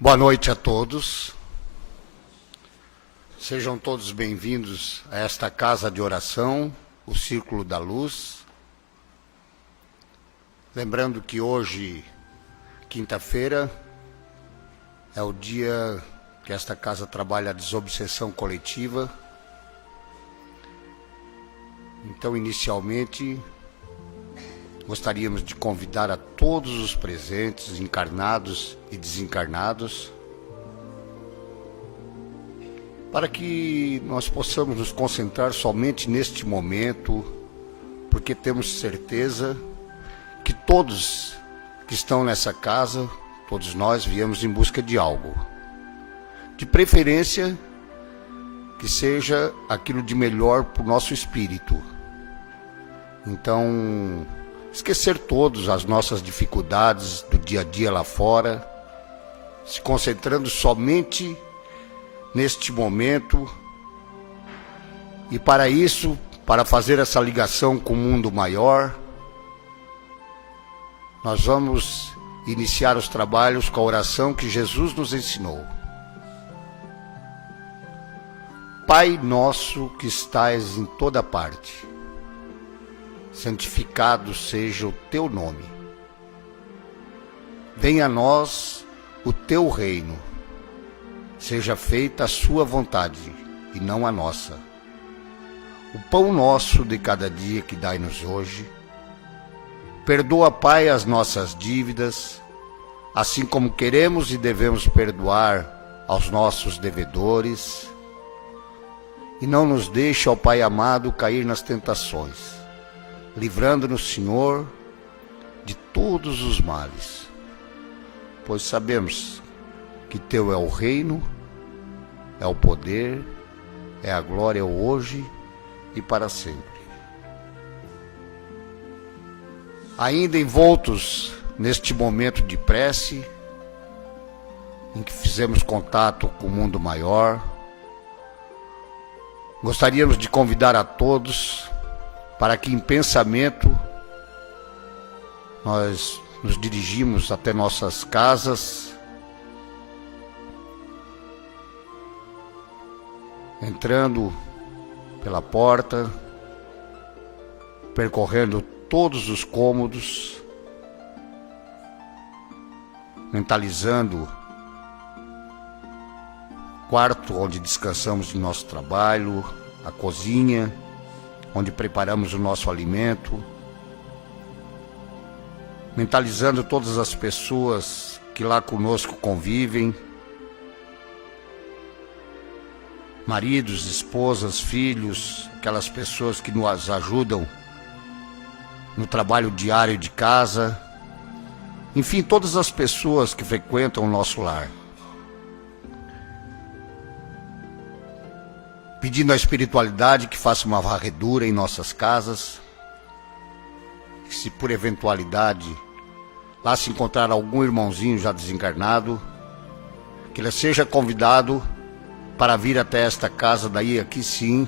Boa noite a todos. Sejam todos bem-vindos a esta casa de oração, o Círculo da Luz. Lembrando que hoje, quinta-feira, é o dia que esta casa trabalha a desobsessão coletiva. Então, inicialmente, gostaríamos de convidar a todos os presentes, encarnados e desencarnados, para que nós possamos nos concentrar somente neste momento, porque temos certeza que todos que estão nessa casa, todos nós viemos em busca de algo. De preferência, que seja aquilo de melhor para o nosso espírito. Então, esquecer todas as nossas dificuldades do dia a dia lá fora, se concentrando somente neste momento. E para isso, para fazer essa ligação com o mundo maior, nós vamos iniciar os trabalhos com a oração que Jesus nos ensinou. Pai nosso que estais em toda parte, santificado seja o teu nome. Venha a nós o teu reino. Seja feita a sua vontade e não a nossa. O pão nosso de cada dia que dai-nos hoje. Perdoa, Pai, as nossas dívidas, assim como queremos e devemos perdoar aos nossos devedores. E não nos deixe, ó Pai amado, cair nas tentações, livrando-nos, Senhor, de todos os males. Pois sabemos que Teu é o reino, é o poder, é a glória hoje e para sempre. Ainda envoltos neste momento de prece, em que fizemos contato com o mundo maior, gostaríamos de convidar a todos para que em pensamento nós nos dirigimos até nossas casas, entrando pela porta, percorrendo todos os cômodos, mentalizando o quarto onde descansamos de nosso trabalho, a cozinha, onde preparamos o nosso alimento, mentalizando todas as pessoas que lá conosco convivem, maridos, esposas, filhos, aquelas pessoas que nos ajudam no trabalho diário de casa, enfim, todas as pessoas que frequentam o nosso lar. Pedindo à espiritualidade que faça uma varredura em nossas casas, que se por eventualidade lá se encontrar algum irmãozinho já desencarnado, que ele seja convidado para vir até esta casa, daí aqui sim,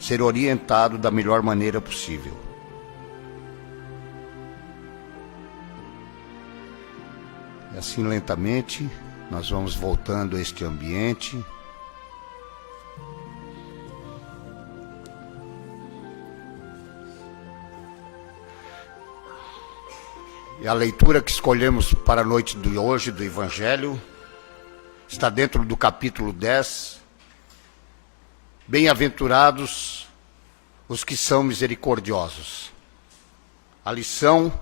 ser orientado da melhor maneira possível. E assim lentamente nós vamos voltando a este ambiente. E a leitura que escolhemos para a noite de hoje do Evangelho está dentro do capítulo 10. Bem-aventurados os que são misericordiosos. A lição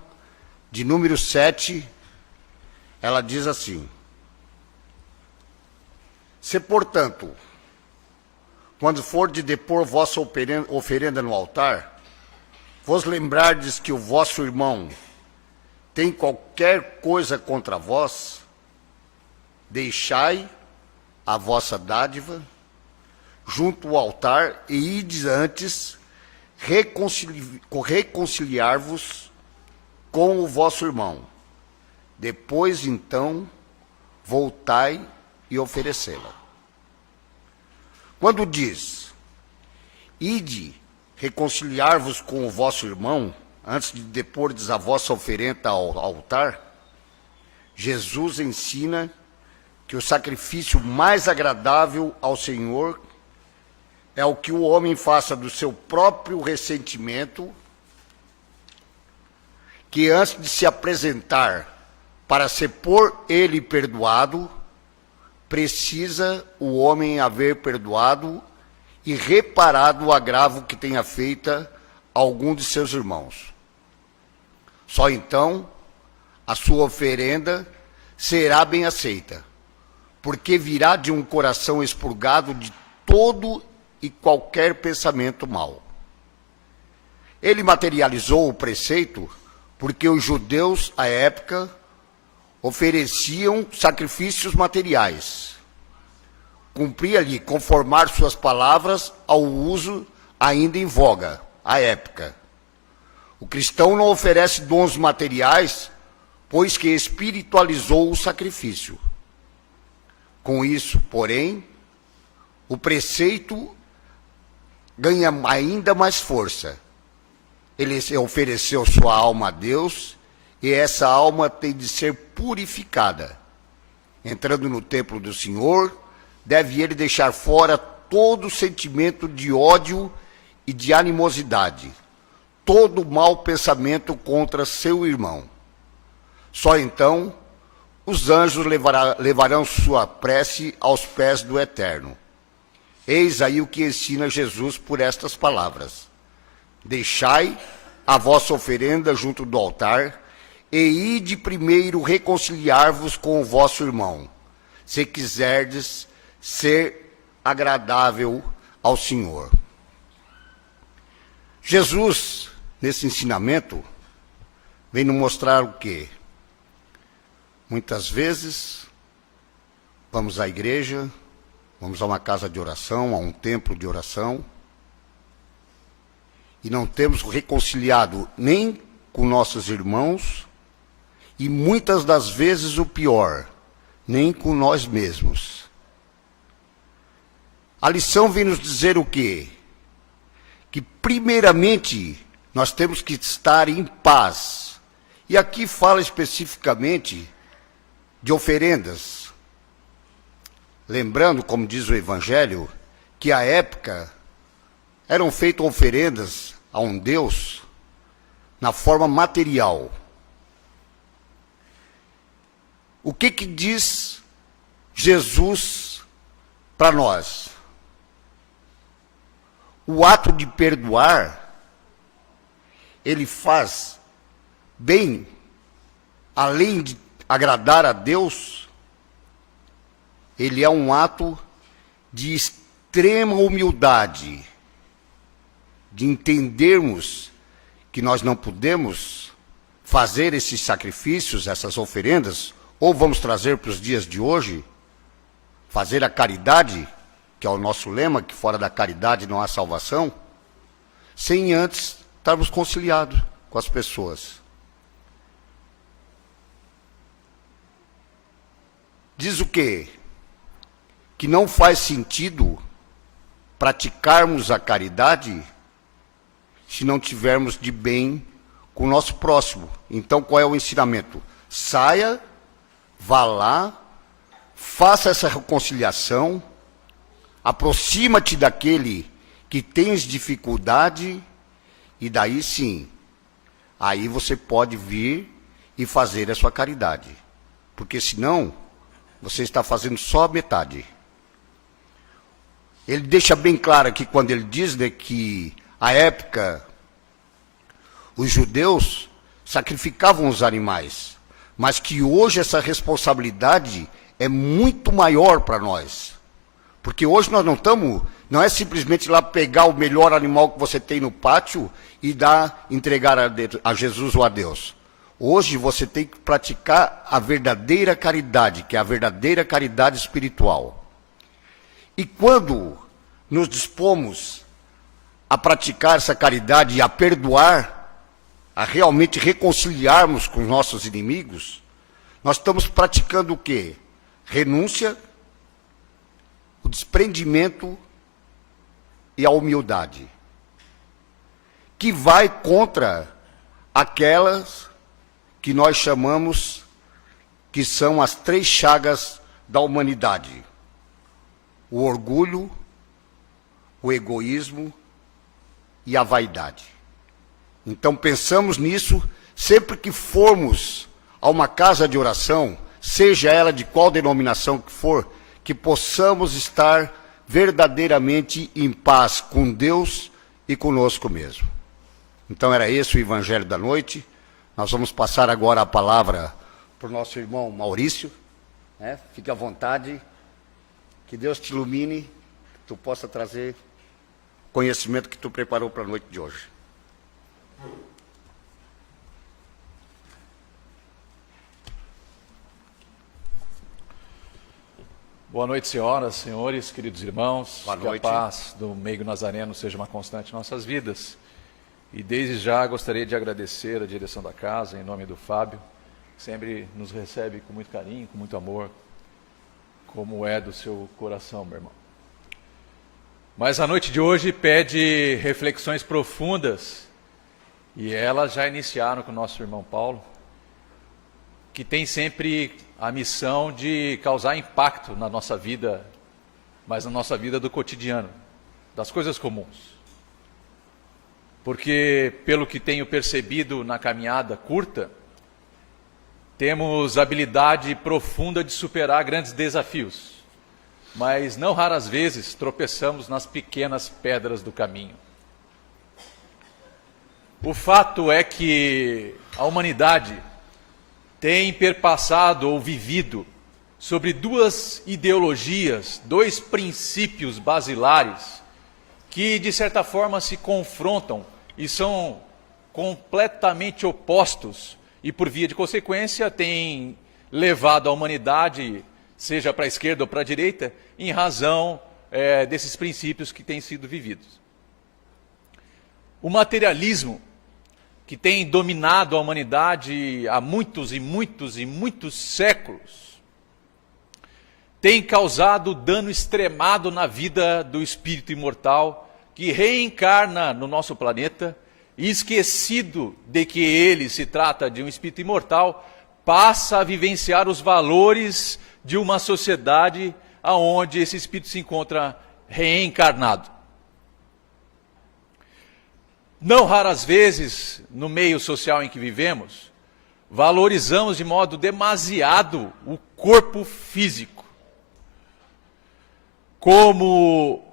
de número 7, ela diz assim: se, portanto, quando for de depor vossa oferenda no altar, vos lembrardes que o vosso irmão tem qualquer coisa contra vós, deixai a vossa dádiva junto ao altar e ides antes reconciliar-vos com o vosso irmão. Depois, então, voltai e oferecê-la. Quando diz, ide reconciliar-vos com o vosso irmão, antes de depordes a vossa oferenda ao altar, Jesus ensina que o sacrifício mais agradável ao Senhor é o que o homem faça do seu próprio ressentimento, que antes de se apresentar para ser por ele perdoado, precisa o homem haver perdoado e reparado o agravo que tenha feito a algum de seus irmãos. Só então a sua oferenda será bem aceita, porque virá de um coração expurgado de todo e qualquer pensamento mau. Ele materializou o preceito porque os judeus, à época, ofereciam sacrifícios materiais. Cumpria-lhe conformar suas palavras ao uso ainda em voga, à época. O cristão não oferece dons materiais, pois que espiritualizou o sacrifício. Com isso, porém, o preceito ganha ainda mais força. Ele ofereceu sua alma a Deus, e essa alma tem de ser purificada. Entrando no templo do Senhor, deve ele deixar fora todo sentimento de ódio e de animosidade, todo mau pensamento contra seu irmão. Só então os anjos levarão sua prece aos pés do Eterno. Eis aí o que ensina Jesus por estas palavras: deixai a vossa oferenda junto do altar, e ide primeiro reconciliar-vos com o vosso irmão, se quiserdes ser agradável ao Senhor. Jesus, nesse ensinamento, vem nos mostrar o quê? Muitas vezes, vamos à igreja, vamos a uma casa de oração, a um templo de oração, e não temos reconciliado nem com nossos irmãos, e muitas das vezes o pior, nem com nós mesmos. A lição vem nos dizer o quê? Que primeiramente nós temos que estar em paz. E aqui fala especificamente de oferendas. Lembrando, como diz o Evangelho, que à época eram feitas oferendas a um Deus na forma material. O que diz Jesus para nós? O ato de perdoar, ele faz bem, além de agradar a Deus, ele é um ato de extrema humildade, de entendermos que nós não podemos fazer esses sacrifícios, essas oferendas, ou vamos trazer para os dias de hoje, fazer a caridade, que é o nosso lema, que fora da caridade não há salvação, sem antes estarmos conciliados com as pessoas. Diz o quê? Que não faz sentido praticarmos a caridade se não tivermos de bem com o nosso próximo. Então, qual é o ensinamento? Saia, vá lá, faça essa reconciliação, aproxima-te daquele que tens dificuldade, e daí sim, aí você pode vir e fazer a sua caridade. Porque senão, você está fazendo só a metade. Ele deixa bem claro aqui quando ele diz, né, que à época os judeus sacrificavam os animais, mas que hoje essa responsabilidade é muito maior para nós. Porque hoje nós não é simplesmente lá pegar o melhor animal que você tem no pátio e entregar a Jesus ou a Deus. Hoje você tem que praticar a verdadeira caridade, que é a verdadeira caridade espiritual. E quando nos dispomos a praticar essa caridade e a perdoar, a realmente reconciliarmos com os nossos inimigos, nós estamos praticando o quê? Renúncia, o desprendimento e a humildade, que vai contra aquelas que nós chamamos que são as 3 chagas da humanidade: o orgulho, o egoísmo e a vaidade. Então pensamos nisso sempre que formos a uma casa de oração, seja ela de qual denominação que for, que possamos estar verdadeiramente em paz com Deus e conosco mesmo. Então era esse o Evangelho da noite. Nós vamos passar agora a palavra para o nosso irmão Maurício. Fique à vontade, que Deus te ilumine, que tu possa trazer o conhecimento que tu preparou para a noite de hoje. Boa noite, senhoras, senhores, queridos irmãos. Boa noite. Que a paz do Meigo Nazareno seja uma constante em nossas vidas. E desde já gostaria de agradecer a direção da casa, em nome do Fábio, que sempre nos recebe com muito carinho, com muito amor, como é do seu coração, meu irmão. Mas a noite de hoje pede reflexões profundas, e elas já iniciaram com o nosso irmão Paulo, que tem sempre a missão de causar impacto na nossa vida, mas na nossa vida do cotidiano, das coisas comuns. Porque, pelo que tenho percebido na caminhada curta, temos habilidade profunda de superar grandes desafios, mas não raras vezes tropeçamos nas pequenas pedras do caminho. O fato é que a humanidade tem perpassado ou vivido sobre duas ideologias, dois princípios basilares, que de certa forma se confrontam e são completamente opostos, e por via de consequência têm levado a humanidade, seja para a esquerda ou para a direita, em razão desses princípios que têm sido vividos. O materialismo, que tem dominado a humanidade há muitos e muitos e muitos séculos, tem causado dano extremado na vida do espírito imortal, que reencarna no nosso planeta, e esquecido de que ele se trata de um espírito imortal, passa a vivenciar os valores de uma sociedade onde esse espírito se encontra reencarnado. Não raras vezes, no meio social em que vivemos, valorizamos de modo demasiado o corpo físico, como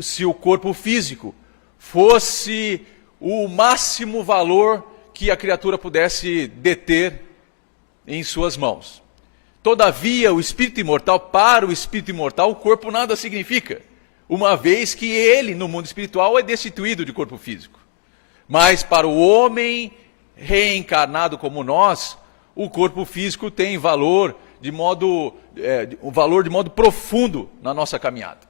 se o corpo físico fosse o máximo valor que a criatura pudesse deter em suas mãos. Todavia, o espírito imortal, para o espírito imortal, o corpo nada significa, uma vez que ele, no mundo espiritual, é destituído de corpo físico. Mas para o homem reencarnado como nós, o corpo físico tem valor de modo profundo na nossa caminhada.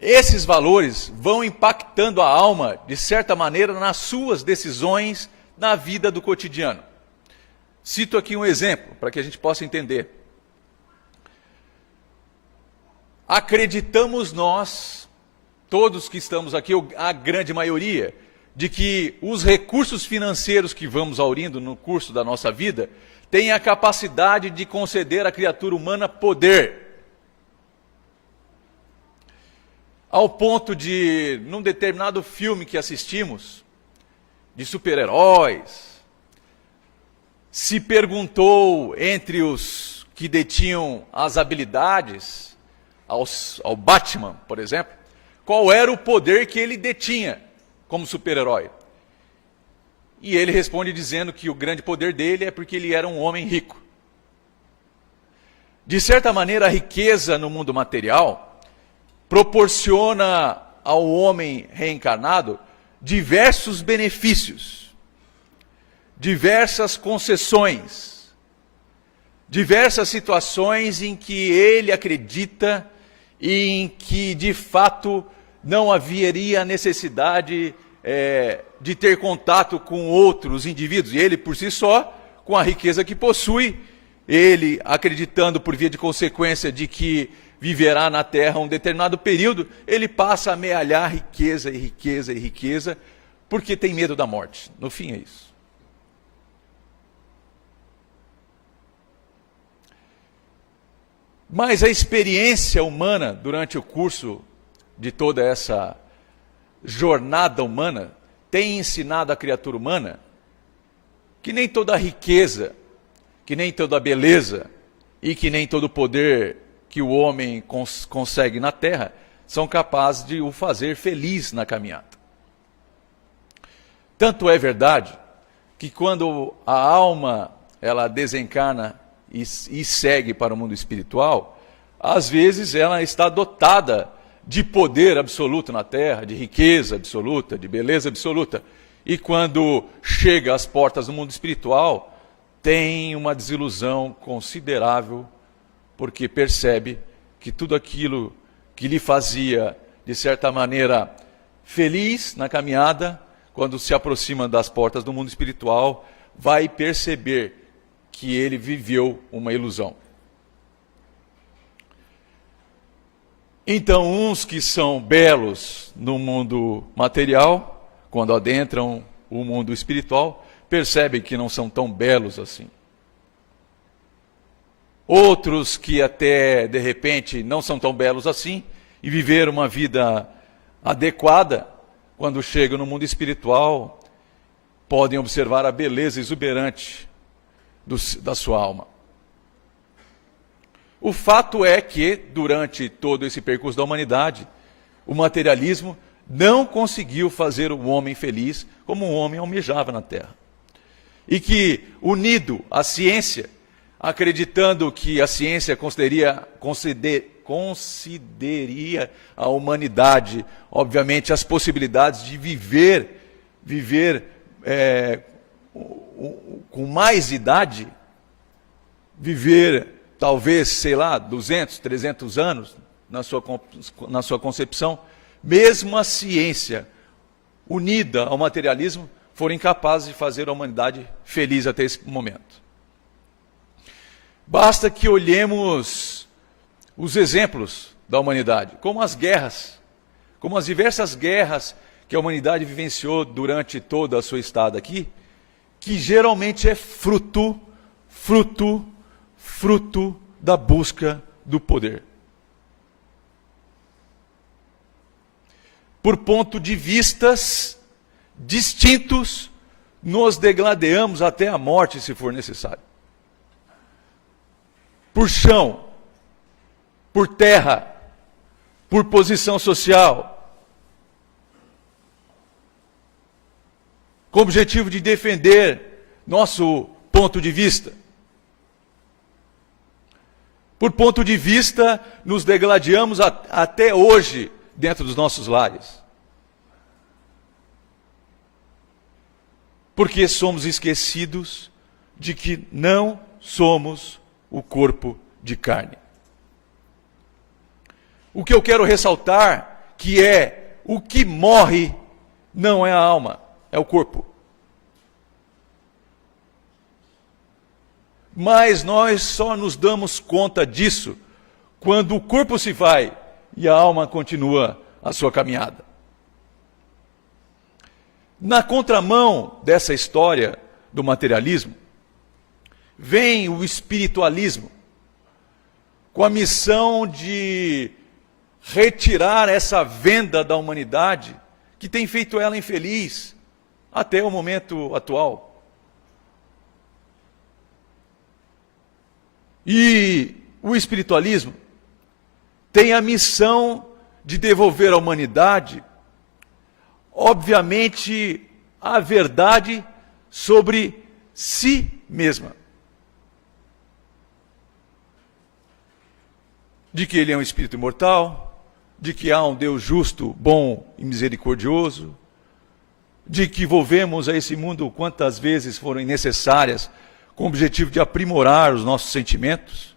Esses valores vão impactando a alma, de certa maneira, nas suas decisões na vida do cotidiano. Cito aqui um exemplo, para que a gente possa entender. Acreditamos nós, todos que estamos aqui, a grande maioria, de que os recursos financeiros que vamos aurindo no curso da nossa vida têm a capacidade de conceder à criatura humana poder. Ao ponto de, num determinado filme que assistimos, de super-heróis, se perguntou entre os que detinham as habilidades, ao Batman, por exemplo, qual era o poder que ele detinha como super-herói. E ele responde dizendo que o grande poder dele é porque ele era um homem rico. De certa maneira, a riqueza no mundo material proporciona ao homem reencarnado diversos benefícios, diversas concessões, diversas situações em que ele acredita e em que, de fato, não haveria necessidade de ter contato com outros indivíduos. E ele, por si só, com a riqueza que possui, ele, acreditando por via de consequência de que viverá na Terra um determinado período, ele passa a amealhar riqueza e riqueza e riqueza, porque tem medo da morte. No fim é isso. Mas a experiência humana durante o curso de toda essa jornada humana tem ensinado à criatura humana que nem toda a riqueza, que nem toda a beleza e que nem todo o poder que o homem consegue na terra são capazes de o fazer feliz na caminhada. Tanto é verdade que quando a alma ela desencarna e segue para o mundo espiritual, às vezes ela está dotada de poder absoluto na terra, de riqueza absoluta, de beleza absoluta. E quando chega às portas do mundo espiritual, tem uma desilusão considerável, porque percebe que tudo aquilo que lhe fazia, de certa maneira, feliz na caminhada, quando se aproxima das portas do mundo espiritual, vai perceber que ele viveu uma ilusão. Então, uns que são belos no mundo material, quando adentram o mundo espiritual, percebem que não são tão belos assim. Outros que até, de repente, não são tão belos assim, e viveram uma vida adequada, quando chegam no mundo espiritual, podem observar a beleza exuberante da sua alma. O fato é que, durante todo esse percurso da humanidade, o materialismo não conseguiu fazer o homem feliz como o homem almejava na Terra. E que, unido à ciência, acreditando que a ciência consideraria a humanidade, obviamente, as possibilidades de viver com mais idade, viver talvez, sei lá, 200, 300 anos na sua concepção, mesmo a ciência unida ao materialismo foram incapazes de fazer a humanidade feliz até esse momento. Basta que olhemos os exemplos da humanidade, como as guerras, como as diversas guerras que a humanidade vivenciou durante toda a sua estada aqui, que geralmente é fruto da busca do poder. Por ponto de vistas distintos, nos degladiamos até a morte, se for necessário. Por chão, por terra, por posição social, com o objetivo de defender nosso ponto de vista. Por ponto de vista, nos degladiamos até hoje dentro dos nossos lares. Porque somos esquecidos de que não somos o corpo de carne. O que eu quero ressaltar que é o que morre não é a alma, é o corpo. Mas nós só nos damos conta disso quando o corpo se vai e a alma continua a sua caminhada. Na contramão dessa história do materialismo, vem o espiritualismo, com a missão de retirar essa venda da humanidade que tem feito ela infeliz até o momento atual. E o espiritualismo tem a missão de devolver à humanidade, obviamente, a verdade sobre si mesma. De que ele é um espírito imortal, de que há um Deus justo, bom e misericordioso, de que volvemos a esse mundo quantas vezes forem necessárias, com o objetivo de aprimorar os nossos sentimentos,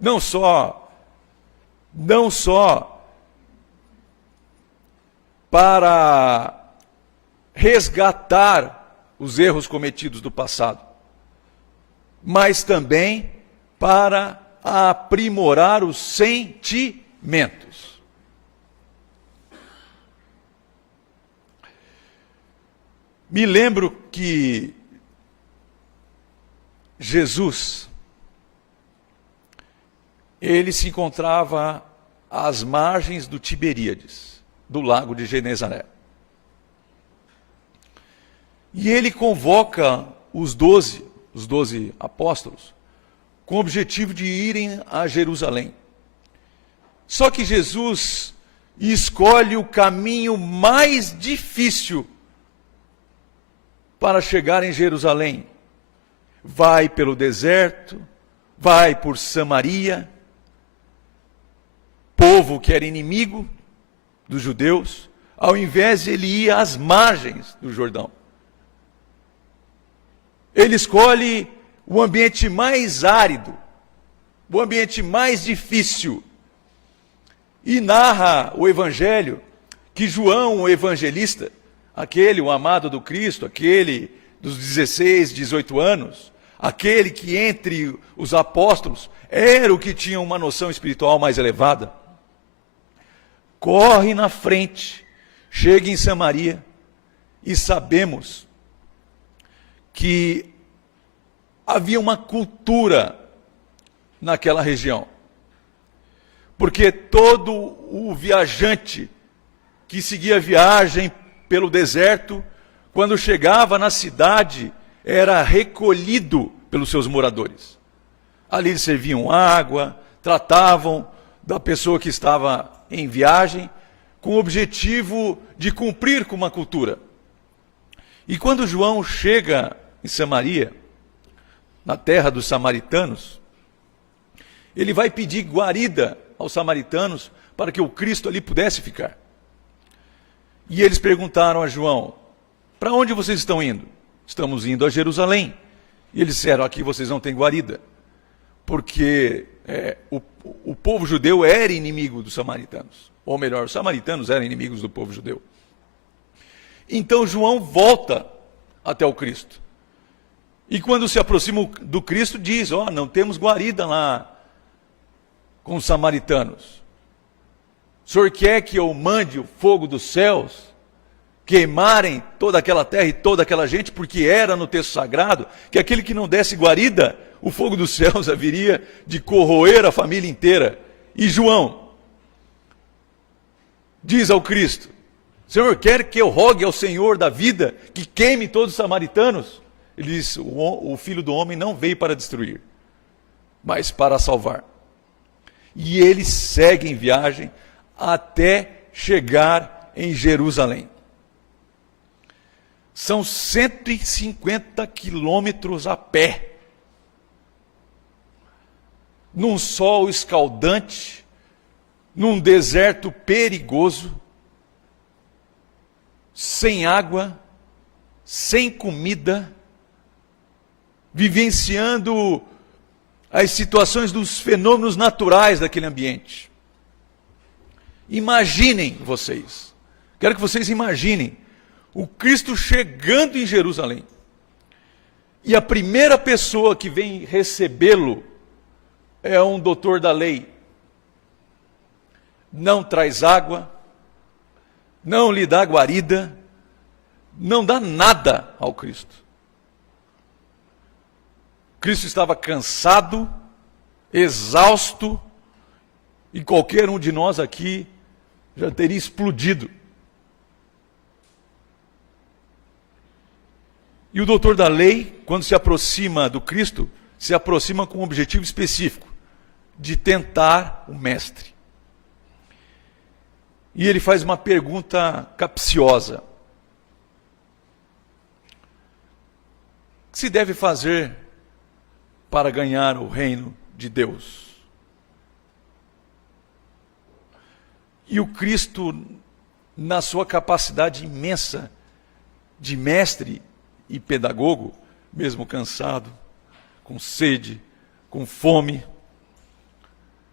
não só para resgatar os erros cometidos do passado, mas também para aprimorar os sentimentos. Me lembro que Jesus, ele se encontrava às margens do Tiberíades, do lago de Genezaré. E ele convoca os 12 apóstolos, com o objetivo de irem a Jerusalém. Só que Jesus escolhe o caminho mais difícil para chegar em Jerusalém. Vai pelo deserto, vai por Samaria, povo que era inimigo dos judeus, ao invés de ele ir às margens do Jordão. Ele escolhe o ambiente mais árido, o ambiente mais difícil, e narra o Evangelho que João, o evangelista, aquele, o amado do Cristo, aquele dos 16, 18 anos, aquele que entre os apóstolos era o que tinha uma noção espiritual mais elevada, corre na frente, chega em Samaria, e sabemos que havia uma cultura naquela região. Porque todo o viajante que seguia a viagem pelo deserto, quando chegava na cidade, era recolhido pelos seus moradores. Ali eles serviam água, tratavam da pessoa que estava em viagem, com o objetivo de cumprir com uma cultura. E quando João chega em Samaria, na terra dos samaritanos, ele vai pedir guarida aos samaritanos para que o Cristo ali pudesse ficar. E eles perguntaram a João: para onde vocês estão indo? Estamos indo a Jerusalém. E eles disseram: aqui vocês não têm guarida, porque o povo judeu era inimigo dos samaritanos. Ou melhor, os samaritanos eram inimigos do povo judeu. Então João volta até o Cristo. E quando se aproxima do Cristo, diz: não temos guarida lá com os samaritanos. O Senhor quer que eu mande o fogo dos céus queimarem toda aquela terra e toda aquela gente, porque era no texto sagrado que aquele que não desse guarida, o fogo dos céus haveria de corroer a família inteira. E João diz ao Cristo: o Senhor quer que eu rogue ao Senhor da vida que queime todos os samaritanos? Ele diz: o Filho do Homem não veio para destruir, mas para salvar. E eles seguem viagem até chegar em Jerusalém. São 150 quilômetros a pé, num sol escaldante, num deserto perigoso, sem água, sem comida, vivenciando as situações dos fenômenos naturais daquele ambiente. Imaginem vocês, quero que vocês imaginem o Cristo chegando em Jerusalém, e a primeira pessoa que vem recebê-lo é um doutor da lei. Não traz água, não lhe dá guarida, não dá nada ao Cristo. Cristo estava cansado, exausto, e qualquer um de nós aqui já teria explodido. E o doutor da lei, quando se aproxima do Cristo, se aproxima com um objetivo específico, de tentar o mestre. E ele faz uma pergunta capciosa: o que se deve fazer para ganhar o reino de Deus? E o Cristo, na sua capacidade imensa de mestre e pedagogo, mesmo cansado, com sede, com fome,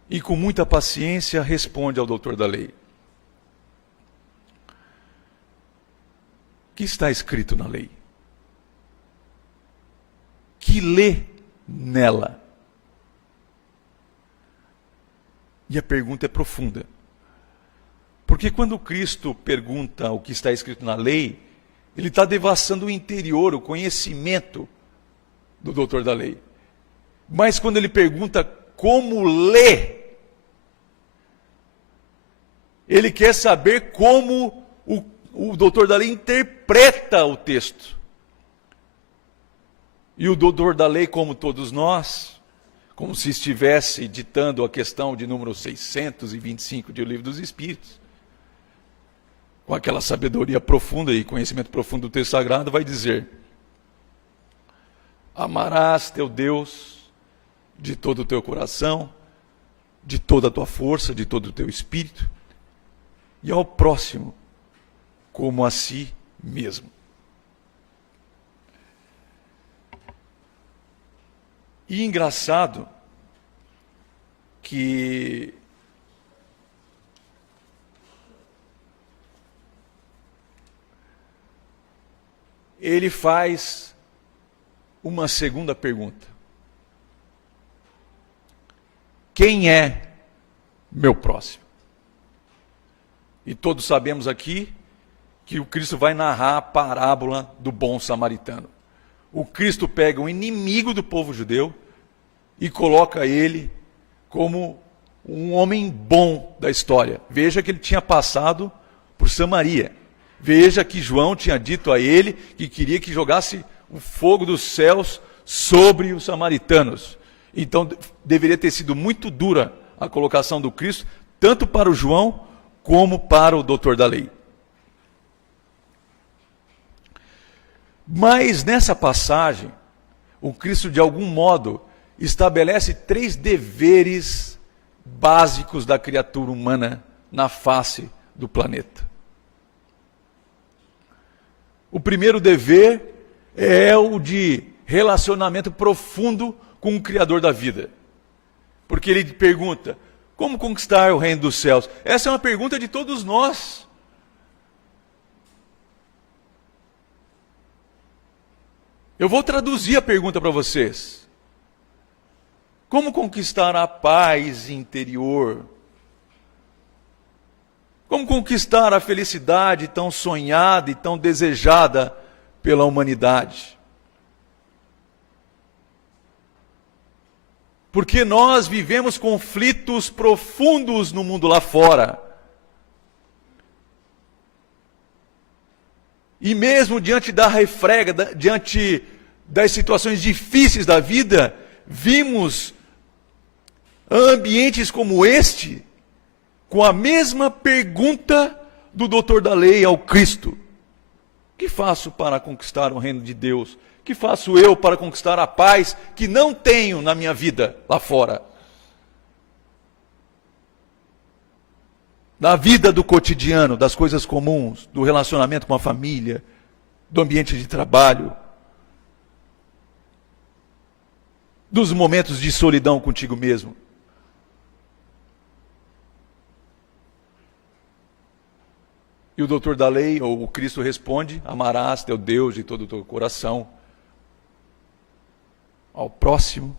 e com muita paciência, responde ao doutor da lei: o que está escrito na lei? Que lê nela? E a pergunta é profunda, porque quando Cristo pergunta o que está escrito na lei, ele está devassando o interior, o conhecimento do doutor da lei. Mas quando ele pergunta como ler ele quer saber como o doutor da lei interpreta o texto. E o doutor da lei, como todos nós, como se estivesse ditando a questão de número 625 do Livro dos Espíritos, com aquela sabedoria profunda e conhecimento profundo do texto sagrado, vai dizer: amarás teu Deus de todo o teu coração, de toda a tua força, de todo o teu espírito, e ao próximo como a si mesmo. E engraçado que ele faz uma segunda pergunta: quem é meu próximo? E todos sabemos aqui que o Cristo vai narrar a parábola do bom samaritano. O Cristo pega um inimigo do povo judeu e coloca ele como um homem bom da história. Veja que ele tinha passado por Samaria. Veja que João tinha dito a ele que queria que jogasse o fogo dos céus sobre os samaritanos. Então deveria ter sido muito dura a colocação do Cristo, tanto para o João como para o doutor da lei. Mas nessa passagem, o Cristo de algum modo estabelece 3 deveres básicos da criatura humana na face do planeta. O primeiro dever é o de relacionamento profundo com o Criador da vida. Porque ele pergunta: como conquistar o reino dos céus? Essa é uma pergunta de todos nós. Eu vou traduzir a pergunta para vocês. Como conquistar a paz interior? Como conquistar a felicidade tão sonhada e tão desejada pela humanidade? Porque nós vivemos conflitos profundos no mundo lá fora. E mesmo diante da refrega, diante das situações difíceis da vida, vimos ambientes como este, com a mesma pergunta do doutor da lei ao Cristo: o que faço para conquistar o reino de Deus? O que faço eu para conquistar a paz que não tenho na minha vida lá fora? Da vida do cotidiano, das coisas comuns, do relacionamento com a família, do ambiente de trabalho, dos momentos de solidão contigo mesmo. E o doutor da lei, ou o Cristo, responde: amarás teu Deus de todo o teu coração, ao próximo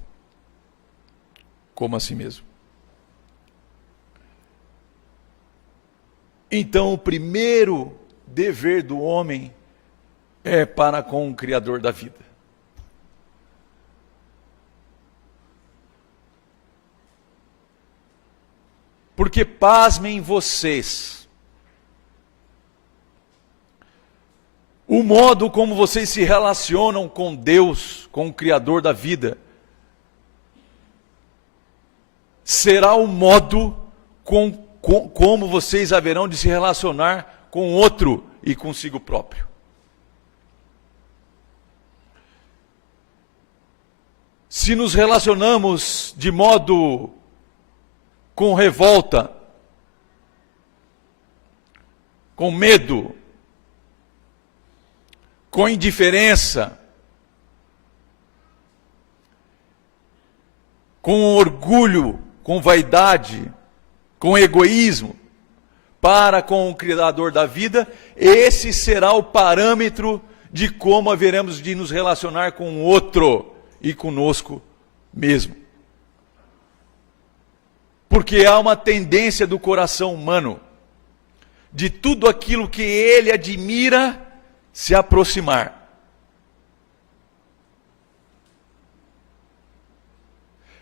como a si mesmo. Então, o primeiro dever do homem é para com o Criador da vida. Porque, pasmem vocês, o modo como vocês se relacionam com Deus, com o Criador da vida, será o modo como vocês haverão de se relacionar com o outro e consigo próprio. Se nos relacionamos de modo com revolta, com medo, com indiferença, com orgulho, com vaidade, com egoísmo, para com o Criador da vida, esse será o parâmetro de como haveremos de nos relacionar com o outro e conosco mesmo. Porque há uma tendência do coração humano, de tudo aquilo que ele admira, se aproximar.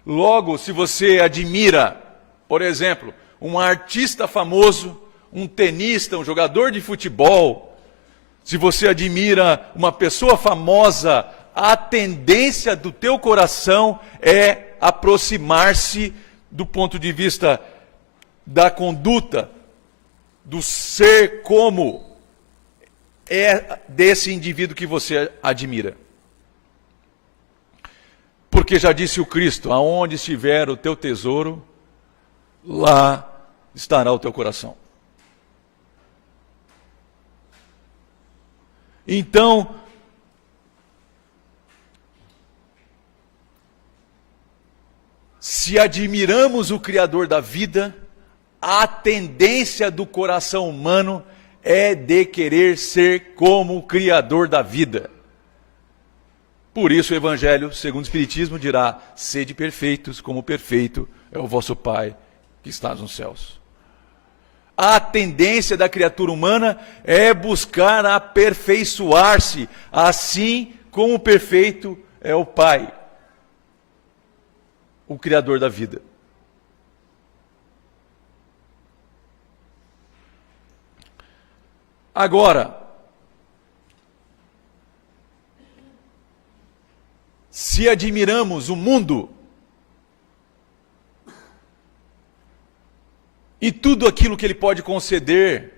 Logo, se você admira, por exemplo, um artista famoso, um tenista, um jogador de futebol, se você admira uma pessoa famosa, a tendência do teu coração é aproximar-se do ponto de vista da conduta, do ser como é desse indivíduo que você admira. Porque já disse o Cristo, aonde estiver o teu tesouro, lá estará o teu coração. Então, se admiramos o Criador da vida, a tendência do coração humano é de querer ser como o Criador da vida. Por isso o Evangelho, segundo o Espiritismo, dirá: sede perfeitos, como perfeito é o vosso Pai que está nos céus. A tendência da criatura humana é buscar aperfeiçoar-se, assim como perfeito é o Pai, o Criador da vida. Agora, se admiramos o mundo e tudo aquilo que ele pode conceder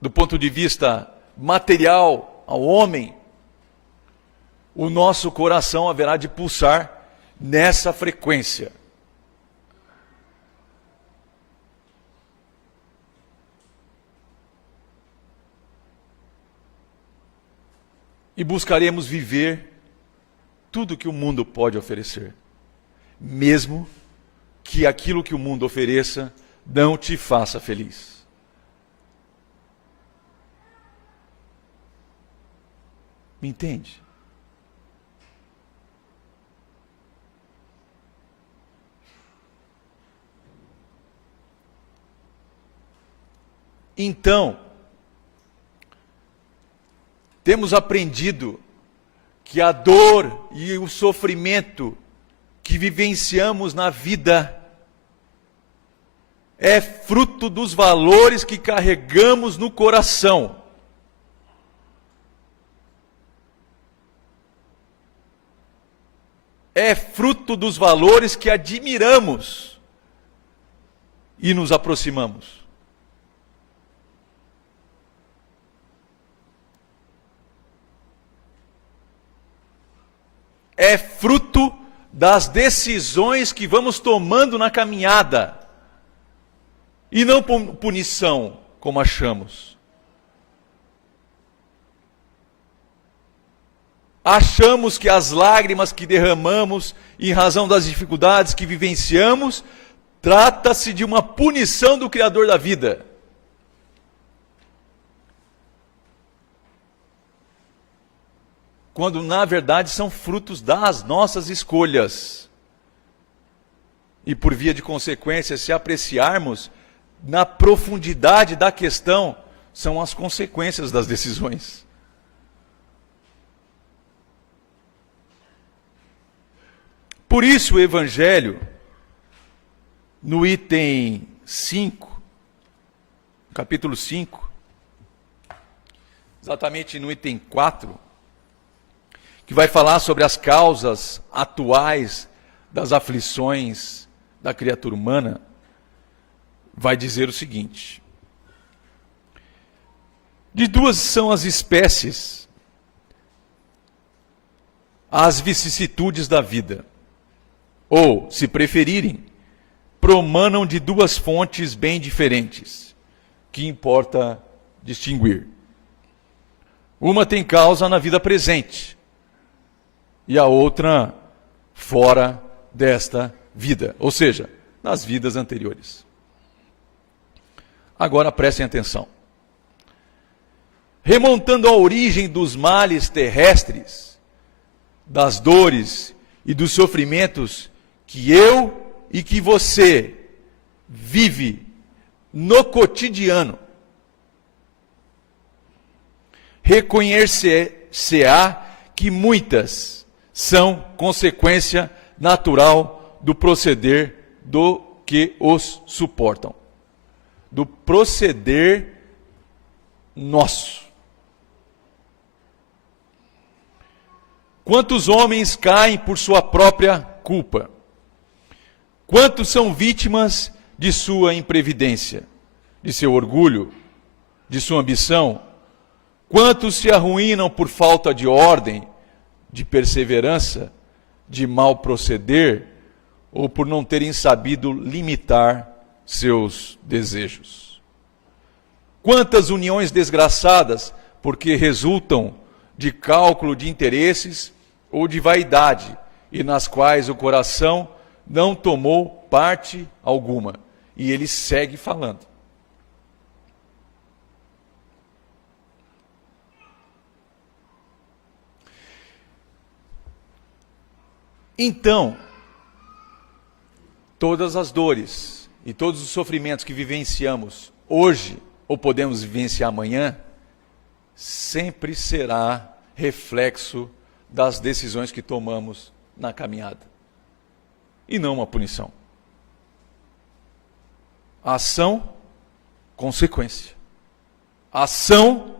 do ponto de vista material ao homem, o nosso coração haverá de pulsar nessa frequência. E buscaremos viver tudo que o mundo pode oferecer, mesmo que aquilo que o mundo ofereça não te faça feliz. Me entende? Então, temos aprendido que a dor e o sofrimento que vivenciamos na vida é fruto dos valores que carregamos no coração. É fruto dos valores que admiramos e nos aproximamos. É fruto das decisões que vamos tomando na caminhada. E não punição, como achamos. Achamos que as lágrimas que derramamos em razão das dificuldades que vivenciamos, trata-se de uma punição do Criador da vida. Quando na verdade são frutos das nossas escolhas. E por via de consequência, se apreciarmos, na profundidade da questão, são as consequências das decisões. Por isso o Evangelho, no item 5, capítulo 5, exatamente no item 4, que vai falar sobre as causas atuais das aflições da criatura humana, vai dizer o seguinte: de duas são as espécies, as vicissitudes da vida, ou, se preferirem, promanam de duas fontes bem diferentes, que importa distinguir. Uma tem causa na vida presente, e a outra fora desta vida, ou seja, nas vidas anteriores. Agora prestem atenção. Remontando à origem dos males terrestres, das dores e dos sofrimentos que eu e que você vive no cotidiano, reconhecer-se-á que muitas são consequência natural do proceder do que os suportam. do proceder nosso. Quantos homens caem por sua própria culpa? Quantos são vítimas de sua imprevidência, de seu orgulho, de sua ambição? Quantos se arruinam por falta de ordem, de perseverança, de mal proceder, ou por não terem sabido limitar seus desejos? Quantas uniões desgraçadas, porque resultam de cálculo de interesses ou de vaidade, e nas quais o coração não tomou parte alguma. E ele segue falando. Então, todas as dores e todos os sofrimentos que vivenciamos hoje, ou podemos vivenciar amanhã, sempre será reflexo das decisões que tomamos na caminhada. E não uma punição. Ação, consequência. Ação,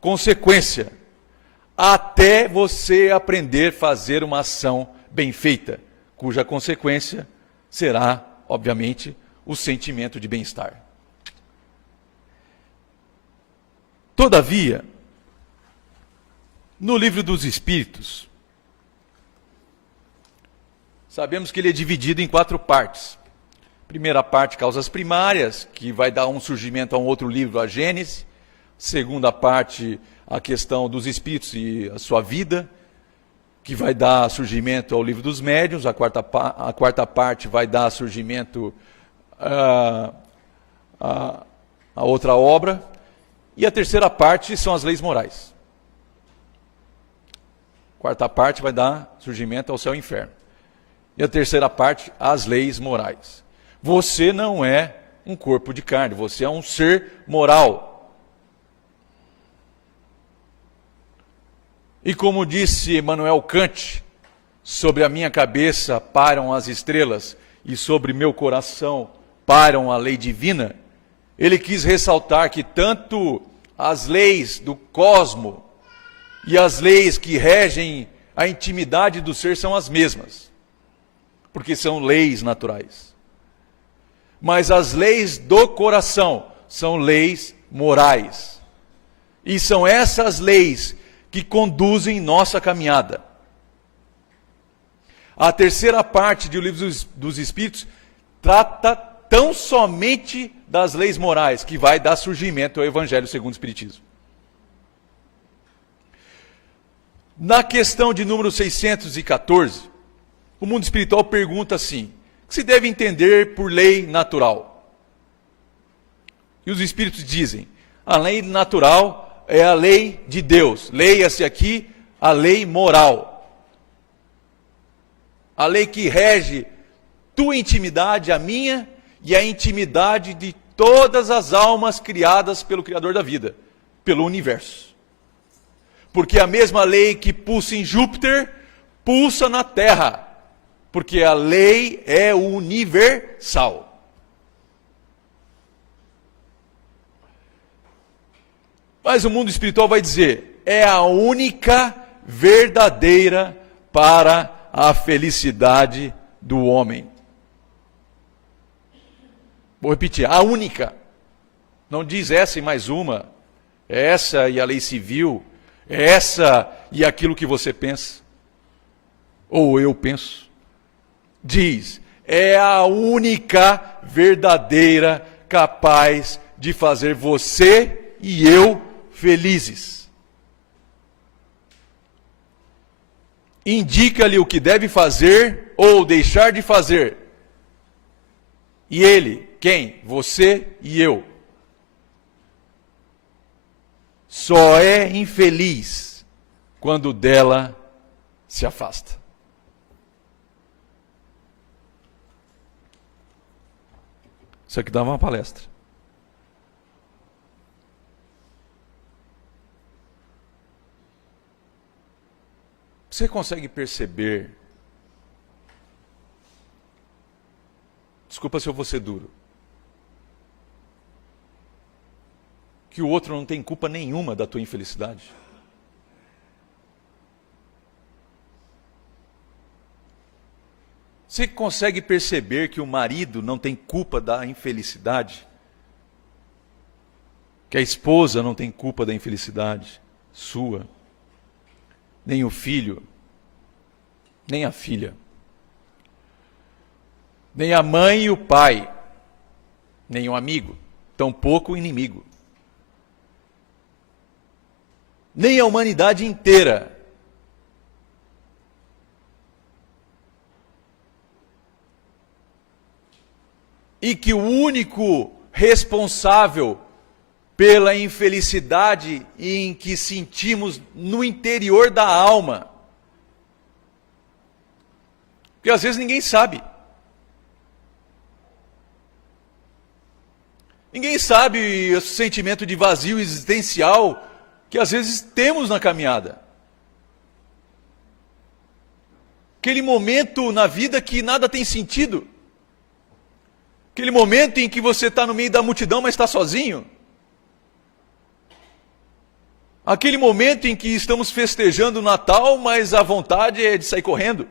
consequência. Até você aprender a fazer uma ação bem feita, cuja consequência será, obviamente, o sentimento de bem-estar. Todavia, no livro dos Espíritos, sabemos que ele é dividido em 4 partes. Primeira parte, causas primárias, que vai dar um surgimento a um outro livro, a Gênese. Segunda parte, a questão dos espíritos e a sua vida, que vai dar surgimento ao livro dos médiuns. A quarta parte vai dar surgimento a outra obra. E a terceira parte são as leis morais. A quarta parte vai dar surgimento ao céu e inferno. E a terceira parte, as leis morais. Você não é um corpo de carne, você é um ser moral. E como disse Immanuel Kant, sobre a minha cabeça pairam as estrelas e sobre meu coração pairam a lei divina, ele quis ressaltar que tanto as leis do cosmo e as leis que regem a intimidade do ser são as mesmas, porque são leis naturais. Mas as leis do coração são leis morais. E são essas leis que conduzem nossa caminhada. A terceira parte do Livro dos Espíritos trata tão somente das leis morais, que vai dar surgimento ao Evangelho segundo o Espiritismo. Na questão de número 614, o mundo espiritual pergunta assim: o que se deve entender por lei natural? E os espíritos dizem: a lei natural é a lei de Deus. Leia-se aqui a lei moral. A lei que rege tua intimidade, a minha, e a intimidade de todas as almas criadas pelo Criador da vida, pelo universo. Porque a mesma lei que pulsa em Júpiter, pulsa na Terra. Porque a lei é universal. Mas o mundo espiritual vai dizer: é a única verdadeira para a felicidade do homem. Vou repetir: a única. Não diz essa e mais uma. É essa e a lei civil. É essa e aquilo que você pensa. Ou eu penso. Diz: é a única verdadeira capaz de fazer você e eu felizes. Indica-lhe o que deve fazer ou deixar de fazer. E ele, quem? Você e eu. Só é infeliz quando dela se afasta. Isso aqui dava uma palestra. Você consegue perceber? Desculpa se eu vou ser duro. que o outro não tem culpa nenhuma da tua infelicidade? Você consegue perceber que o marido não tem culpa da infelicidade? Que a esposa não tem culpa da infelicidade sua? Nem o filho, nem a filha, nem a mãe e o pai, nem o amigo, tampouco o inimigo, nem a humanidade inteira. E que o único responsável pela infelicidade em que sentimos no interior da alma, porque às vezes ninguém sabe. Ninguém sabe o sentimento de vazio existencial que às vezes temos na caminhada. Aquele momento na vida que nada tem sentido. Aquele momento em que você está no meio da multidão, mas está sozinho. Aquele momento em que estamos festejando o Natal, mas a vontade é de sair correndo.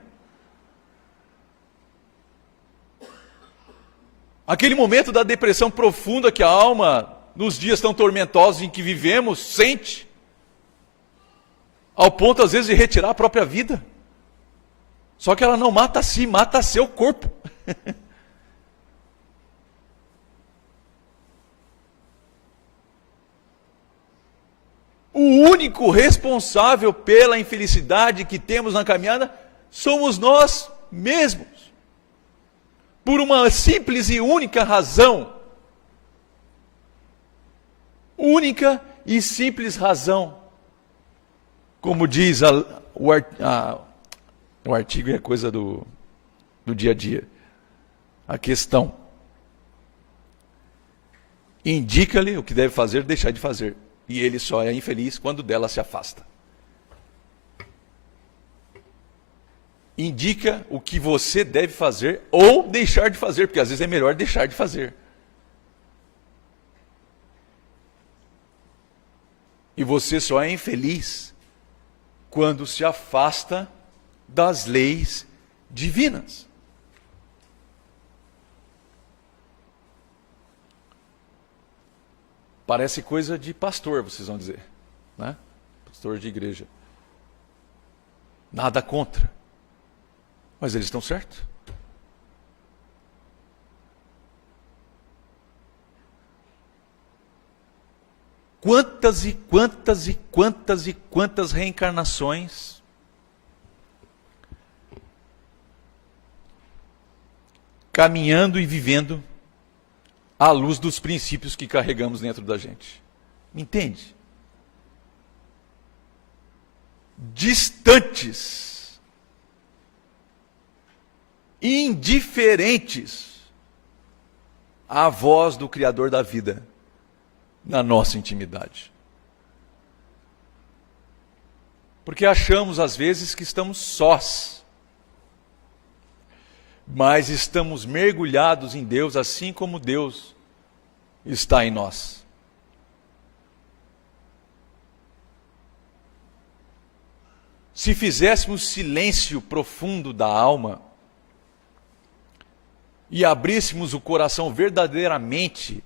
Aquele momento da depressão profunda que a alma, nos dias tão tormentosos em que vivemos, sente. Ao ponto, às vezes, de retirar a própria vida. Só que ela não mata a si, mata a seu corpo. O único responsável pela infelicidade que temos na caminhada somos nós mesmos. Por uma simples e única razão. Única e simples razão. Como diz o artigo, é coisa do dia a dia. A questão. Indica-lhe o que deve fazer, deixar de fazer. E ele só é infeliz quando dela se afasta. Indica o que você deve fazer ou deixar de fazer, porque às vezes é melhor deixar de fazer. E você só é infeliz quando se afasta das leis divinas. Parece coisa de pastor, vocês vão dizer, né? Pastor de igreja. Nada contra. Mas eles estão certos. Quantas e quantas e quantas e quantas reencarnações caminhando e vivendo à luz dos princípios que carregamos dentro da gente. Entende? Distantes, indiferentes à voz do Criador da vida na nossa intimidade. Porque achamos às vezes que estamos sós, mas estamos mergulhados em Deus, assim como Deus está em nós. Se fizéssemos silêncio profundo da alma e abríssemos o coração verdadeiramente,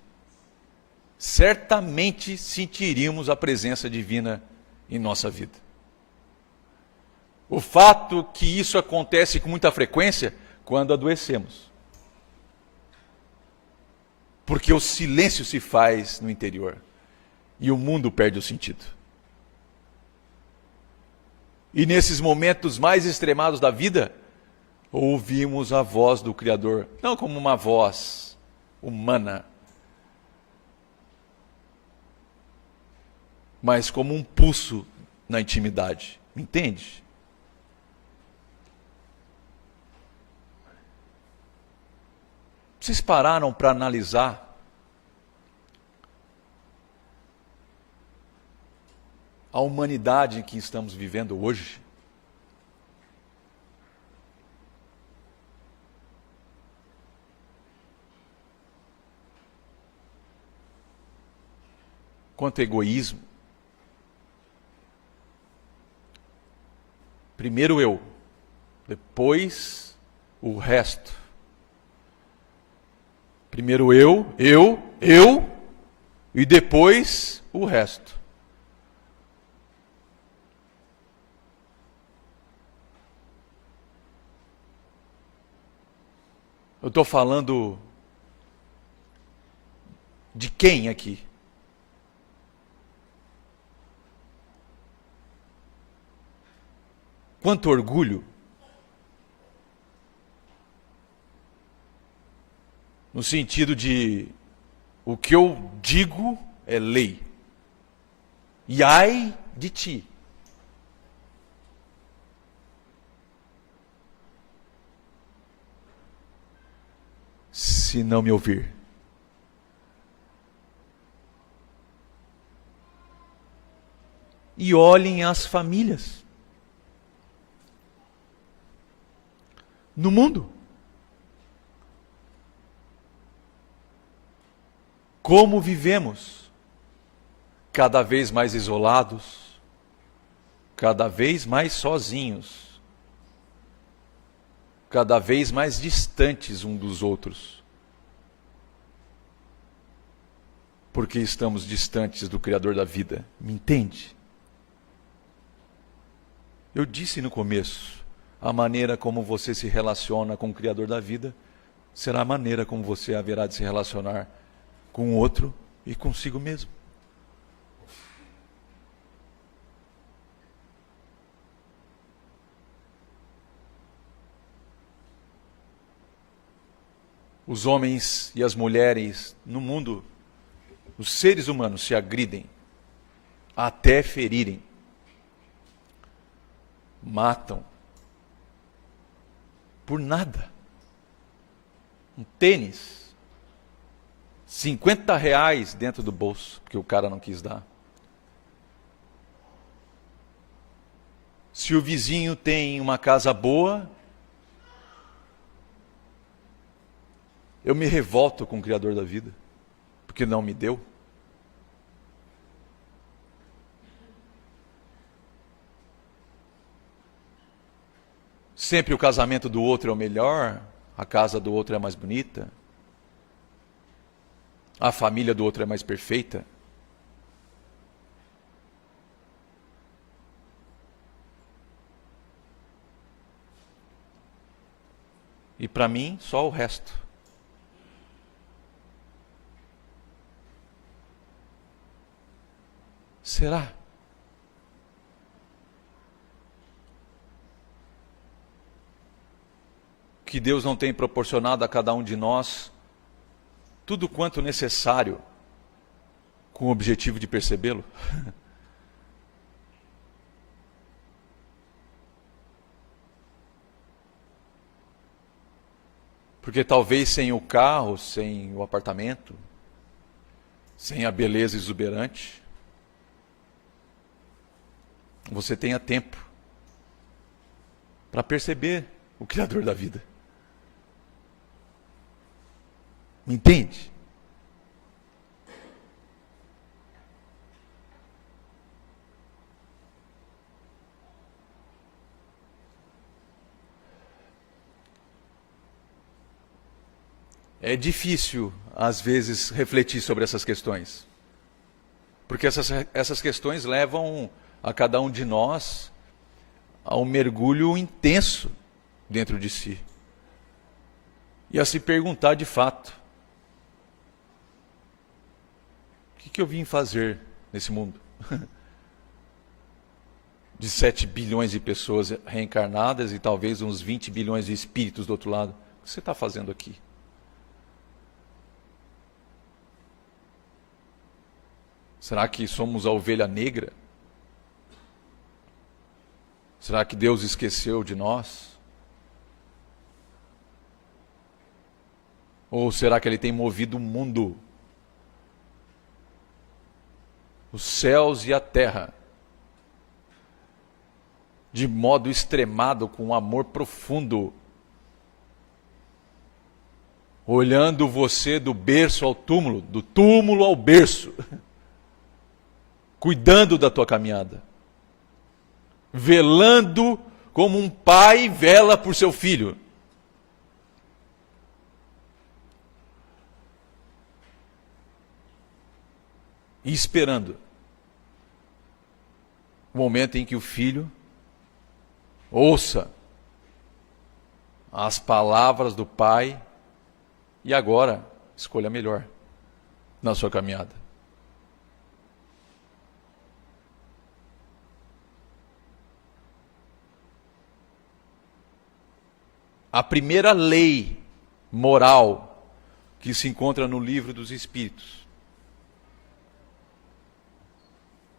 certamente sentiríamos a presença divina em nossa vida. O fato que isso acontece com muita frequência quando adoecemos. Porque o silêncio se faz no interior e o mundo perde o sentido. E nesses momentos mais extremados da vida, ouvimos a voz do Criador, não como uma voz humana, mas como um pulso na intimidade. Entende? Vocês pararam para analisar a humanidade em que estamos vivendo hoje? quanto egoísmo. Primeiro eu, depois o resto. Primeiro eu, e depois o resto. Eu estou falando de quem aqui? Quanto orgulho? No sentido de o que eu digo é lei. E ai de ti. Se não me ouvir. E olhem as famílias no mundo. Como vivemos? Cada vez mais isolados, cada vez mais sozinhos, cada vez mais distantes um dos outros. Porque estamos distantes do Criador da vida. Me entende? Eu disse no começo, a maneira como você se relaciona com o Criador da vida será a maneira como você haverá de se relacionar com o outro e consigo mesmo. Os homens e as mulheres no mundo, os seres humanos se agridem até ferirem, matam por nada. Um tênis, R$50 dentro do bolso, porque o cara não quis dar. Se o vizinho tem uma casa boa, eu me revolto com o Criador da vida, porque não me deu. Sempre o casamento do outro é o melhor, a casa do outro é a mais bonita, a família do outro é mais perfeita. E para mim, só o resto. Será? Que Deus não tem proporcionado a cada um de nós tudo quanto necessário com o objetivo de percebê-lo? Porque talvez sem o carro, sem o apartamento, sem a beleza exuberante, você tenha tempo para perceber o Criador da vida. Me entende? É difícil, às vezes, refletir sobre essas questões. Porque essas questões levam a cada um de nós a um mergulho intenso dentro de si. E a se perguntar de fato: o que eu vim fazer nesse mundo? De 7 bilhões de pessoas reencarnadas e talvez uns 20 bilhões de espíritos do outro lado. O que você está fazendo aqui? Será que somos a ovelha negra? Será que Deus esqueceu de nós? Ou será que Ele tem movido o mundo, os céus e a terra, de modo extremado, com um amor profundo, olhando você do berço ao túmulo, do túmulo ao berço, cuidando da tua caminhada, velando como um pai vela por seu filho. E esperando o momento em que o filho ouça as palavras do pai e agora escolha melhor na sua caminhada. A primeira lei moral que se encontra no Livro dos Espíritos,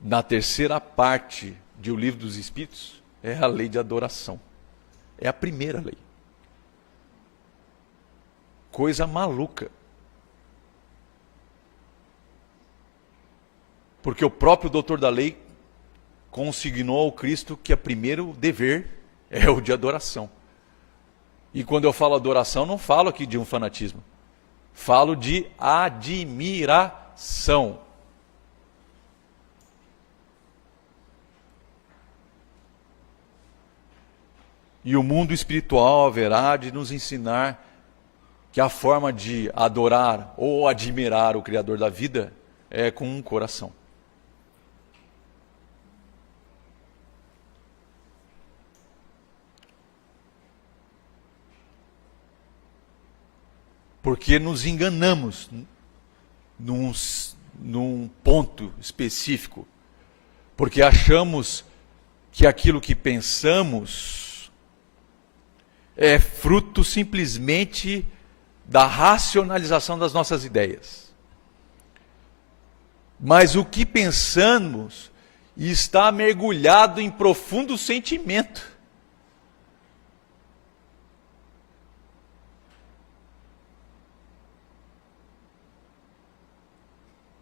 na terceira parte de O Livro dos Espíritos, é a lei de adoração. É a primeira lei. Coisa maluca. Porque o próprio doutor da lei consignou ao Cristo que o primeiro dever é o de adoração. E quando eu falo adoração, não falo aqui de um fanatismo. Falo de admiração. E o mundo espiritual haverá de nos ensinar que a forma de adorar ou admirar o Criador da vida é com um coração. Porque nos enganamos num ponto específico. Porque achamos que aquilo que pensamos é fruto simplesmente da racionalização das nossas ideias. Mas o que pensamos está mergulhado em profundo sentimento.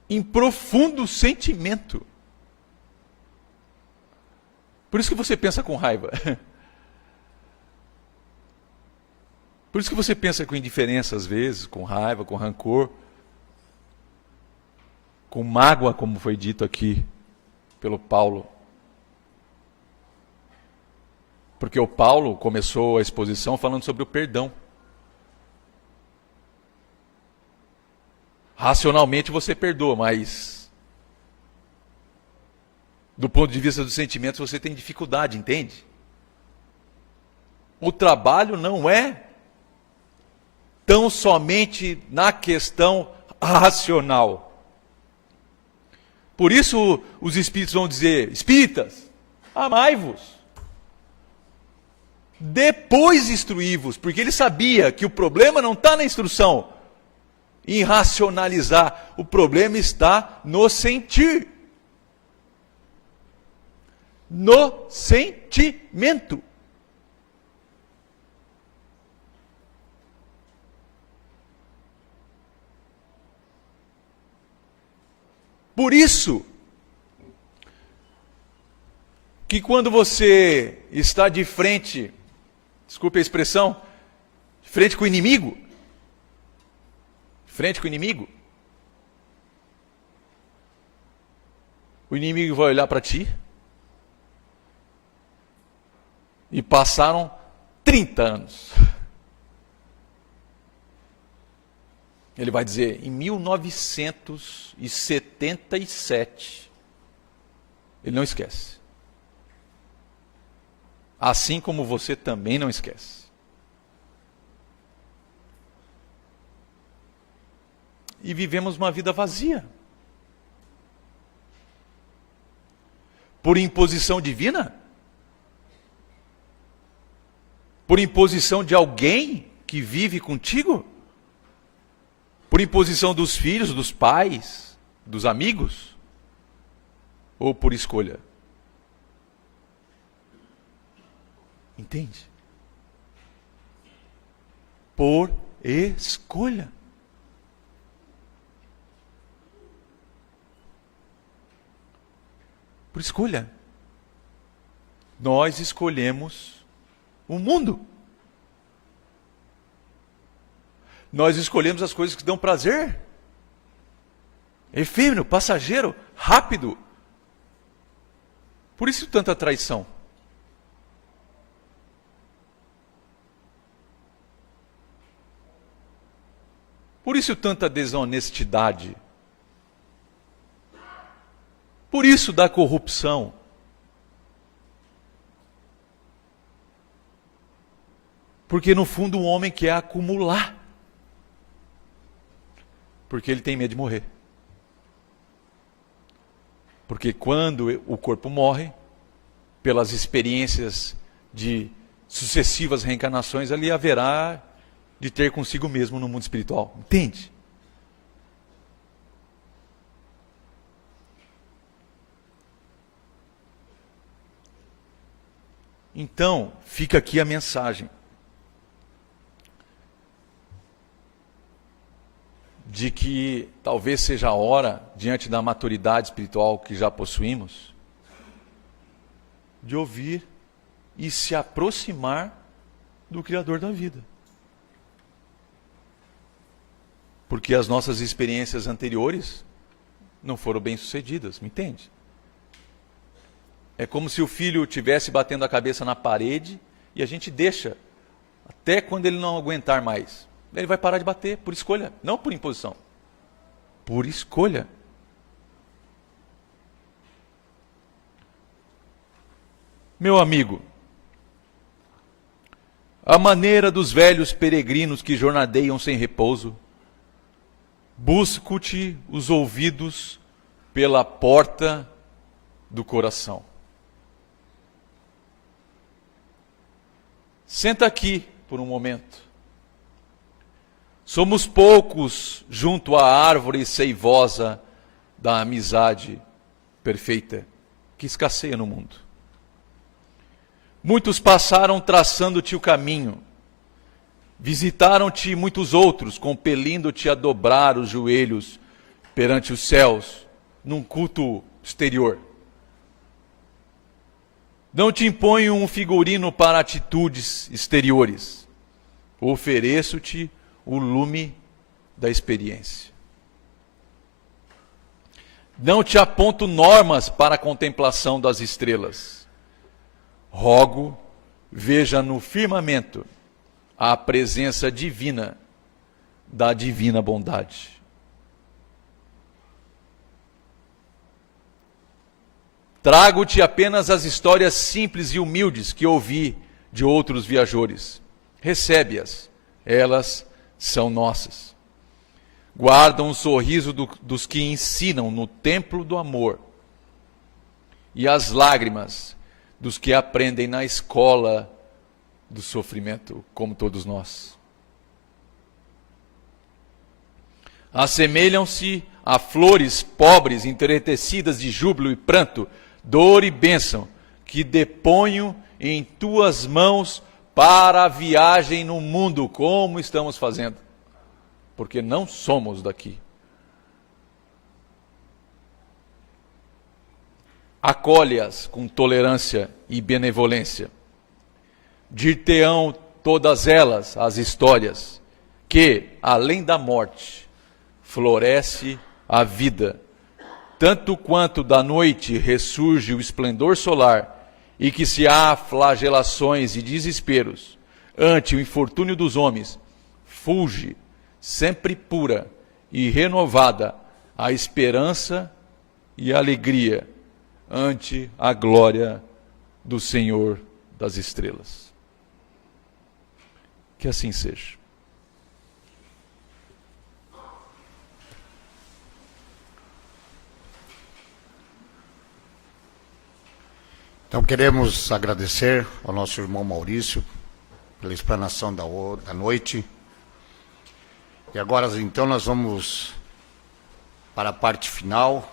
Em profundo sentimento. Por isso que você pensa com raiva. Por isso que você pensa com indiferença às vezes, com raiva, com rancor, com mágoa, como foi dito aqui pelo Paulo. Porque o Paulo começou a exposição falando sobre o perdão. Racionalmente você perdoa, mas do ponto de vista dos sentimentos você tem dificuldade, entende? O trabalho não é tão somente na questão racional. Por isso os espíritos vão dizer: espíritas, amai-vos, depois instruí-vos, porque ele sabia que o problema não está na instrução, em racionalizar, o problema está no sentir, no sentimento. Por isso que quando você está de frente, desculpe a expressão, de frente com o inimigo, o inimigo vai olhar para ti e passaram 30 anos. Ele vai dizer, em 1977, ele não esquece. Assim como você também não esquece. E vivemos uma vida vazia. Por imposição divina? Por imposição de alguém que vive contigo? Por imposição dos filhos, dos pais, dos amigos? Ou por escolha? Entende? Por escolha. Por escolha. Nós escolhemos o mundo. Nós escolhemos as coisas que dão prazer. Efêmero, passageiro, rápido. Por isso tanta traição. Por isso tanta desonestidade. Por isso da corrupção. Porque no fundo o homem quer acumular. Porque ele tem medo de morrer. Porque quando o corpo morre, pelas experiências de sucessivas reencarnações, ali haverá de ter consigo mesmo no mundo espiritual. Entende? Então, fica aqui a mensagem de que talvez seja a hora, diante da maturidade espiritual que já possuímos, de ouvir e se aproximar do Criador da vida. Porque as nossas experiências anteriores não foram bem-sucedidas, me entende? É como se o filho estivesse batendo a cabeça na parede e a gente deixa até quando ele não aguentar mais. Ele vai parar de bater por escolha, não por imposição. Por escolha. Meu amigo, a maneira dos velhos peregrinos que jornadeiam sem repouso, busco-te os ouvidos pela porta do coração. Senta aqui por um momento. Somos poucos junto à árvore seivosa da amizade perfeita que escasseia no mundo. Muitos passaram traçando-te o caminho. Visitaram-te muitos outros, compelindo-te a dobrar os joelhos perante os céus, num culto exterior. Não te imponho um figurino para atitudes exteriores. Ofereço-te o lume da experiência. Não te aponto normas para a contemplação das estrelas. Rogo, veja no firmamento a presença divina da divina bondade. Trago-te apenas as histórias simples e humildes que ouvi de outros viajores. Recebe-as, elas são nossas. Guardam o sorriso dos que ensinam no templo do amor e as lágrimas dos que aprendem na escola do sofrimento, como todos nós. Assemelham-se a flores pobres, entretecidas de júbilo e pranto, dor e bênção, que deponho em tuas mãos para a viagem no mundo, como estamos fazendo, porque não somos daqui. Acolhe-as com tolerância e benevolência. Dir-te-ão todas elas as histórias, que, além da morte, floresce a vida, tanto quanto da noite ressurge o esplendor solar, e que se há flagelações e desesperos ante o infortúnio dos homens, fulge, sempre pura e renovada, a esperança e a alegria ante a glória do Senhor das estrelas. Que assim seja. Então queremos agradecer ao nosso irmão Maurício pela explanação da noite. E agora então nós vamos para a parte final.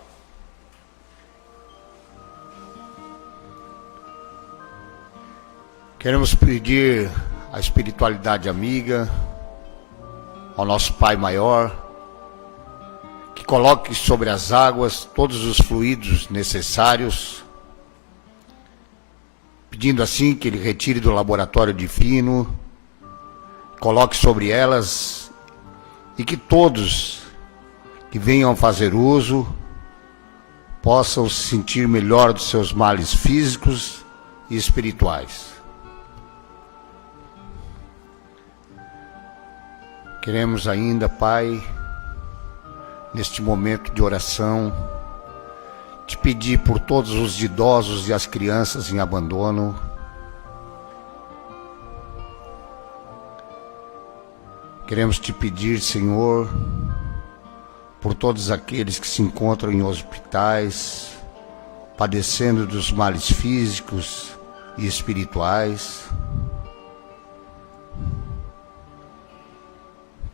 Queremos pedir à espiritualidade amiga, ao nosso Pai Maior, que coloque sobre as águas todos os fluidos necessários, pedindo assim que Ele retire do laboratório divino, coloque sobre elas, e que todos que venham fazer uso possam se sentir melhor dos seus males físicos e espirituais. Queremos ainda, Pai, neste momento de oração, te pedir por todos os idosos e as crianças em abandono. Queremos te pedir, Senhor, por todos aqueles que se encontram em hospitais, padecendo dos males físicos e espirituais.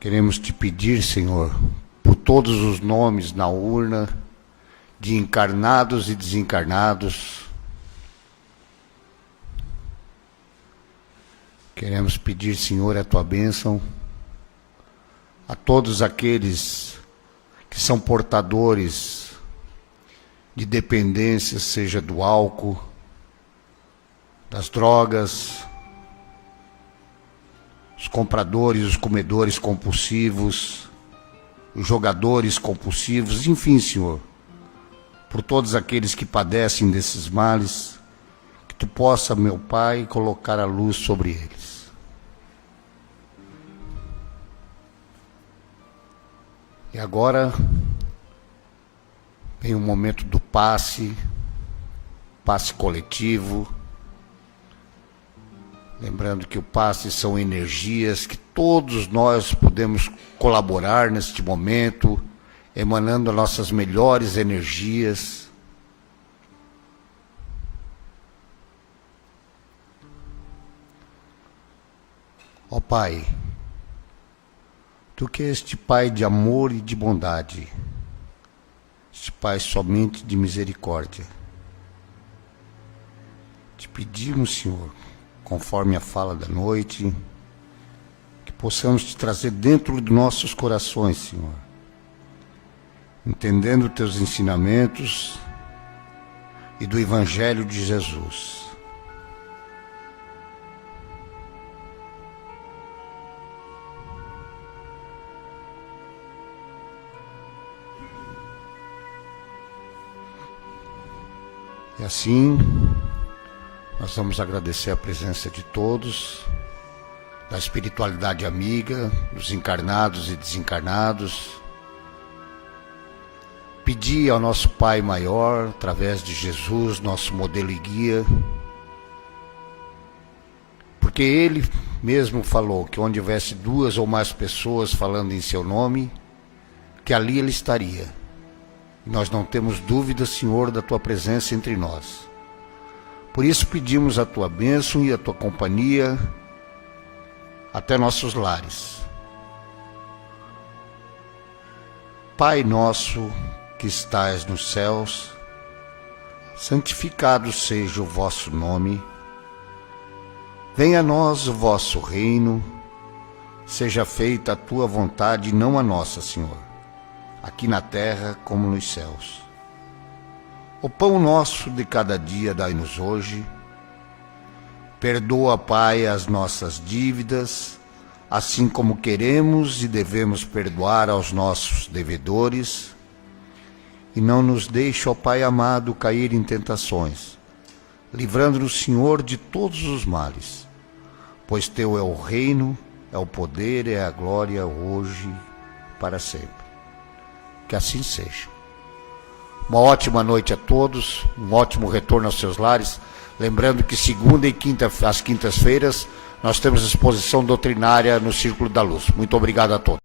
Queremos te pedir, Senhor, por todos os nomes na urna, de encarnados e desencarnados. Queremos pedir, Senhor, a tua bênção a todos aqueles que são portadores de dependência, seja do álcool, das drogas, os compradores, os comedores compulsivos, os jogadores compulsivos, enfim, Senhor, por todos aqueles que padecem desses males, que tu possa, meu Pai, colocar a luz sobre eles. E agora vem o momento do passe coletivo. Lembrando que o passe são energias que todos nós podemos colaborar neste momento, emanando nossas melhores energias. Ó Pai, tu que és este Pai de amor e de bondade, este Pai somente de misericórdia, te pedimos, Senhor, conforme a fala da noite, que possamos te trazer dentro de nossos corações, Senhor, entendendo teus ensinamentos e do Evangelho de Jesus. E assim, nós vamos agradecer a presença de todos, da espiritualidade amiga, dos encarnados e desencarnados. Pedir ao nosso Pai Maior, através de Jesus, nosso modelo e guia, porque Ele mesmo falou que onde houvesse 2 ou mais pessoas falando em seu nome, que ali Ele estaria. E nós não temos dúvida, Senhor, da Tua presença entre nós. Por isso pedimos a Tua bênção e a Tua companhia até nossos lares. Pai nosso que estais nos céus, santificado seja o vosso nome. Venha a nós o vosso reino, seja feita a Tua vontade, não a nossa, Senhor, aqui na terra como nos céus. O pão nosso de cada dia dai-nos hoje. Perdoa, Pai, as nossas dívidas, assim como queremos e devemos perdoar aos nossos devedores. E não nos deixe, ó Pai amado, cair em tentações, livrando-nos, Senhor, de todos os males. Pois Teu é o reino, é o poder, é a glória, hoje e para sempre. Que assim seja. Uma ótima noite a todos, um ótimo retorno aos seus lares. Lembrando que segunda e às quintas-feiras, nós temos exposição doutrinária no Círculo da Luz. Muito obrigado a todos.